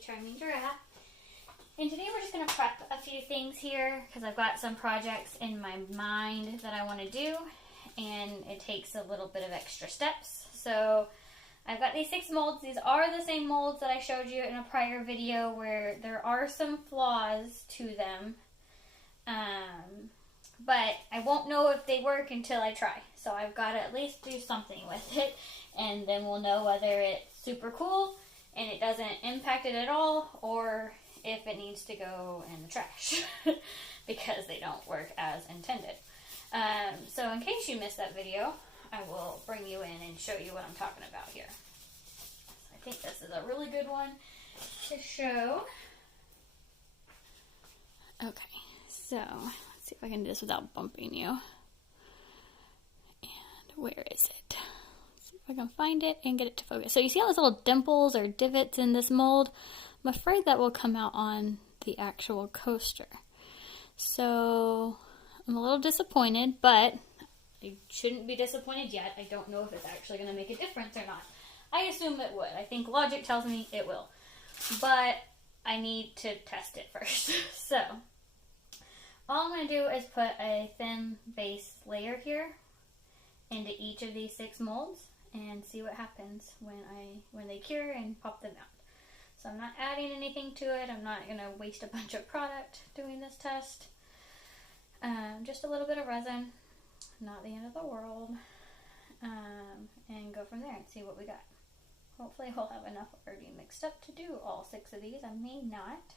Charming Giraffe. And today we're just going to prep a few things here because I've got some projects in my mind that I want to do, and it takes a little bit of extra steps. So I've got these 6 molds. These are the same molds that I showed you in a prior video where there are some flaws to them. But I won't know if they work until I try. So I've got to at least do something with it, and then we'll know whether it's super cool and it doesn't impact it at all, or if it needs to go in the trash because they don't work as intended. So in case you missed that video, I will bring you in and show you what I'm talking about here. So I think this is a really good one to show. Okay, so let's see if I can do this without bumping you. And where is it? Let's see if I can find it and get it to focus. So you see all those little dimples or divots in this mold? I'm afraid that will come out on the actual coaster. So I'm a little disappointed, but I shouldn't be disappointed yet. I don't know if it's actually going to make a difference or not. I assume it would. I think logic tells me it will. But I need to test it first. So all I'm going to do is put a thin base layer here into each of these 6 molds and see what happens when they cure and pop them out. So I'm not adding anything to it. I'm not going to waste a bunch of product doing this test. Just a little bit of resin, not the end of the world, and go from there and see what we got. Hopefully we'll have enough already mixed up to do all 6 of these. I may not.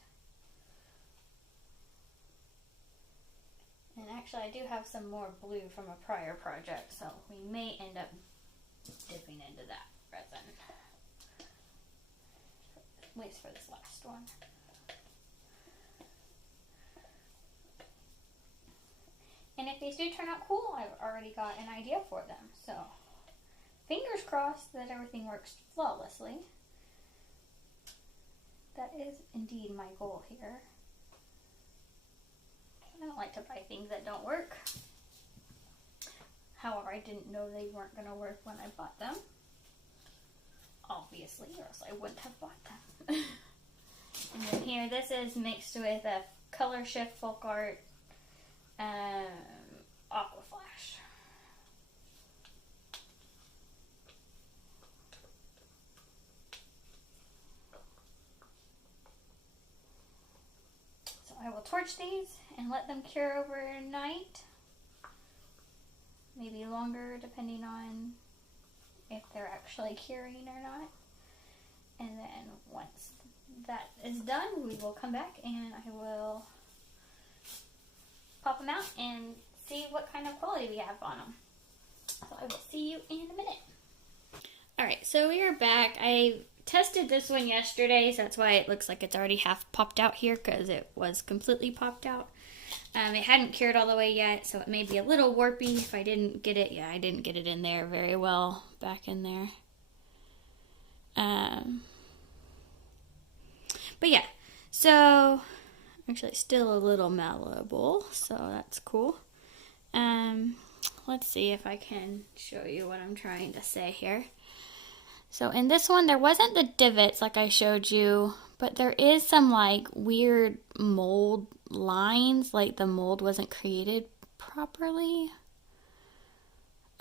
And actually I do have some more blue from a prior project, so we may end up dipping into that resin. At least for this last one. And if these do turn out cool, I've already got an idea for them. So fingers crossed that everything works flawlessly. That is indeed my goal here. I don't like to buy things that don't work. However, I didn't know they weren't going to work when I bought them. Obviously, or else I wouldn't have bought them. And then here, this is mixed with a Color Shift Folk Art Aqua Flash. So I will torch these and let them cure overnight. Maybe longer, depending on if they're actually curing or not. And then once that is done, we will come back and I will pop them out and see what kind of quality we have on them. So I will see you in a minute. Alright, so we are back. I tested this one yesterday, so that's why it looks like it's already half popped out here, because it was completely popped out. It hadn't cured all the way yet, so it may be a little warpy if I didn't get it. Yeah, I didn't get it in there very well back in there. But yeah, so actually still a little malleable, so that's cool. Let's see if I can show you what I'm trying to say here. So in this one, there wasn't the divots like I showed you, but there is some like weird mold lines, like the mold wasn't created properly.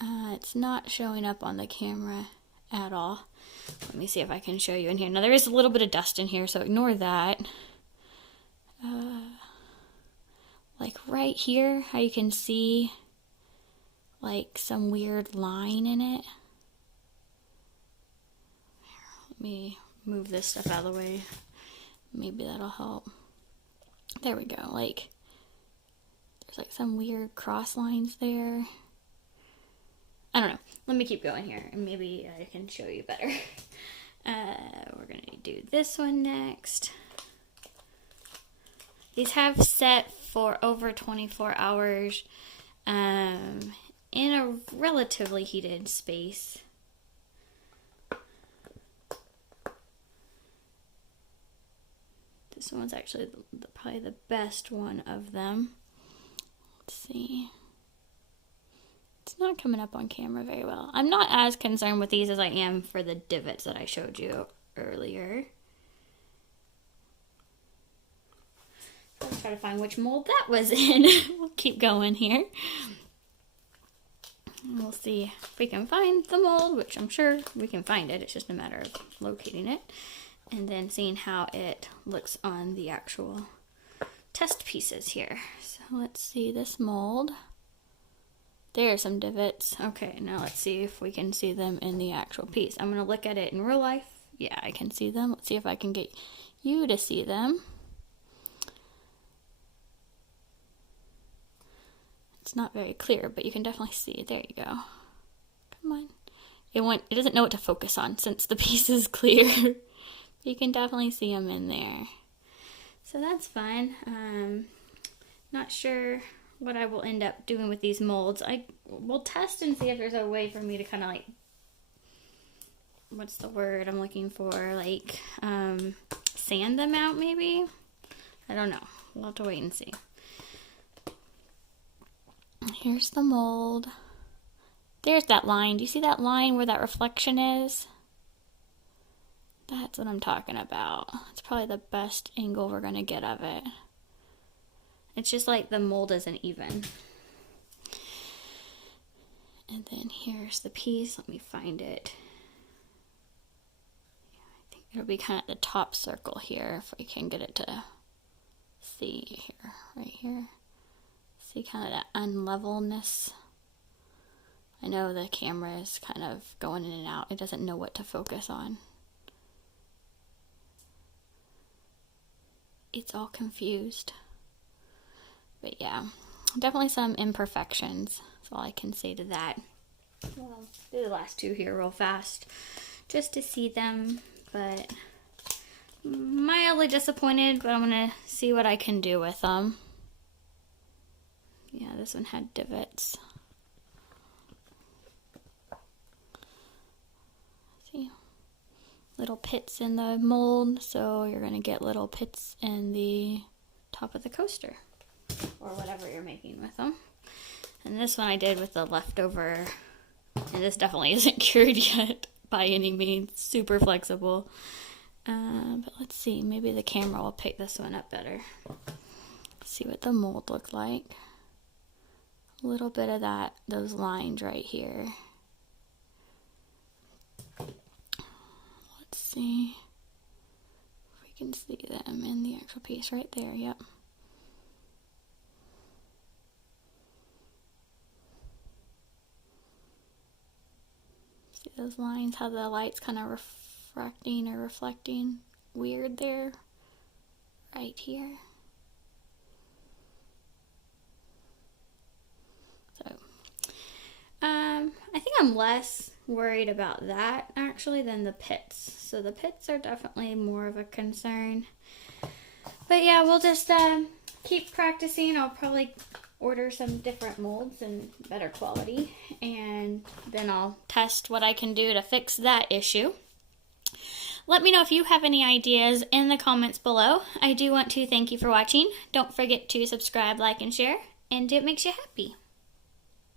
It's not showing up on the camera at all. Let me see if I can show you in here. Now there is a little bit of dust in here, so ignore that. Like right here, how you can see like some weird line in it. Let me move this stuff out of the way. Maybe that'll help. There we go. Like, there's like some weird cross lines there. I don't know. Let me keep going here and maybe I can show you better. We're going to do this one next. These have set for over 24 hours in a relatively heated space. This one's actually probably the best one of them. Let's see. It's not coming up on camera very well. I'm not as concerned with these as I am for the divots that I showed you earlier. try to find which mold that was in. We'll keep going here. We'll see if we can find the mold, which I'm sure we can find it. It's just a matter of locating it and then seeing how it looks on the actual test pieces here. So let's see this mold. There are some divots. Okay, now let's see if we can see them in the actual piece. I'm going to look at it in real life. Yeah, I can see them. Let's see if I can get you to see them. It's not very clear, but you can definitely see it. There you go. Come on. It doesn't know what to focus on since the piece is clear. You can definitely see them in there. So that's fun. Not sure what I will end up doing with these molds. I will test and see if there's a way for me to kind of like, what's the word I'm looking for? Like, sand them out maybe? I don't know. We'll have to wait and see. Here's the mold. There's that line. Do you see that line where that reflection is? That's what I'm talking about. It's probably the best angle we're going to get of it. It's just like the mold isn't even. And then here's the piece. Let me find it. Yeah, I think it'll be kind of the top circle here if we can get it to see here, right here. See kind of that unlevelness. I know the camera is kind of going in and out. It doesn't know what to focus on. It's all confused. But yeah, definitely some imperfections. That's all I can say to that. Well, do the last two here real fast just to see them. But mildly disappointed, but I'm going to see what I can do with them. Yeah, this one had divots. See, little pits in the mold, so you're going to get little pits in the top of the coaster or whatever you're making with them. And this one I did with the leftover, and this definitely isn't cured yet by any means. Super flexible. But let's see, maybe the camera will pick this one up better. See what the mold looked like. A little bit of that, those lines right here. Let's see if we can see them in the actual piece right there. Yep. See those lines, how the light's kind of refracting or reflecting weird there, right here. So, I think I'm less worried about that actually than the pits. So the pits are definitely more of a concern. But yeah, we'll just keep practicing. I'll probably order some different molds and better quality, and then I'll test what I can do to fix that issue. Let me know if you have any ideas in the comments below. I do want to thank you for watching. Don't forget to subscribe, like, and share, and do what makes you happy.